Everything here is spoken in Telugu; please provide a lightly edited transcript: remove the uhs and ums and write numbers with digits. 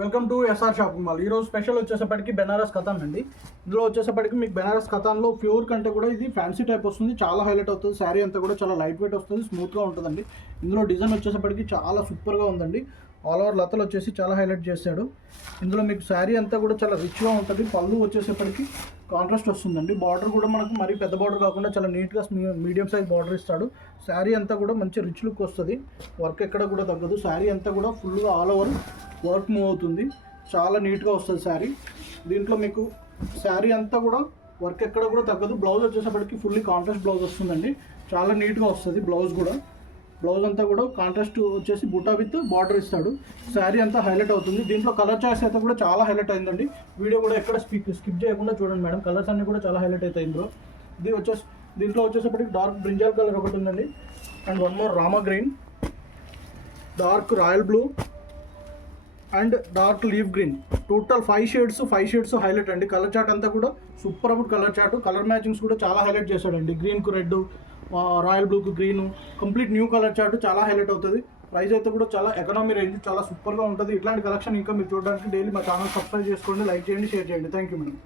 Welcome to SR shopping mall. ఈరోజు స్పెషల్ వచ్చేసప్పటికి బెనారస్ కథాన్ అండి. ఇందులో వచ్చేసప్పటికి మీకు బెనారస్ కథాన్లో ప్యూర్ కంటే కూడా ఇది ఫ్యాన్సీ టైప్ వస్తుంది. చాలా హైలైట్ అవుతుంది. శారీ అంతా కూడా చాలా లైట్ వెయిట్ వస్తుంది, స్మూత్గా ఉంటుందండి. ఇందులో డిజైన్ వచ్చేసప్పటికి చాలా సూపర్గా ఉందండి. ఆల్ ఓవర్ లతలు వచ్చేసి చాలా హైలైట్ చేశాడు. ఇందులో మీకు శారీ అంతా కూడా చాలా రిచ్గా ఉంటుంది. పళ్ళు వచ్చేసప్పటికి కాంట్రాస్ట్ వస్తుందండి. బార్డర్ కూడా మనకు మరీ పెద్ద బార్డర్ కాకుండా చాలా నీట్గా మీడియం సైజ్ బార్డర్ ఇస్తాడు. శారీ అంతా కూడా మంచి రిచ్ లుక్ వస్తుంది. వర్క్ ఎక్కడ కూడా తగ్గదు. శారీ అంతా కూడా ఫుల్గా ఆల్ ఓవర్ వర్క్ మూవ్ అవుతుంది. చాలా నీట్గా వస్తుంది శారీ. దీంట్లో మీకు శారీ అంతా కూడా వర్క్ ఎక్కడ కూడా తగ్గదు. బ్లౌజ్ వచ్చేసప్పటికి ఫుల్లీ కాంట్రాస్ట్ బ్లౌజ్ వస్తుందండి. చాలా నీట్గా వస్తుంది బ్లౌజ్ కూడా. బ్లౌజ్ అంతా కూడా కాంట్రాస్ట్ వచ్చేసి బుటా విత్ బార్డర్ ఇస్తాడు. శారీ అంతా హైలైట్ అవుతుంది. దీంట్లో కలర్ చాయిస్ అయితే కూడా చాలా హైలైట్ అయిందండి. వీడియో కూడా ఎక్కడ స్కిప్ చేయకుండా చూడండి మేడం. కలర్స్ అన్నీ కూడా చాలా హైలైట్ అవుతాయి ఇందులో. దీంట్లో వచ్చేసప్పటికి డార్క్ బ్రింజాల్ కలర్ ఒకటి ఉందండి. And one more Rama green, dark royal blue and dark leaf green. Total 5 shades highlight అండి. కలర్ చార్ట్ అంతా కూడా super about colour chart. Colour matchings కూడా చాలా హైలైట్ చేశాడండి. గ్రీన్కు రెడ్, రాయల్ బ్లూకు green, complete new colour chart చాలా హైలైట్ అవుతుంది. ప్రైస్ అయితే కూడా చాలా ఎకనామీ రేంజ్, చాలా సూపర్గా ఉంటుంది. ఇట్లాంటి కలెక్షన్ ఇంకా మీరు చూడడానికి డైలీ మా ఛానల్ సబ్స్క్రైబ్ చేసుకోండి, లైక్ చేయండి, షేర్ చేయండి. Thank you madam.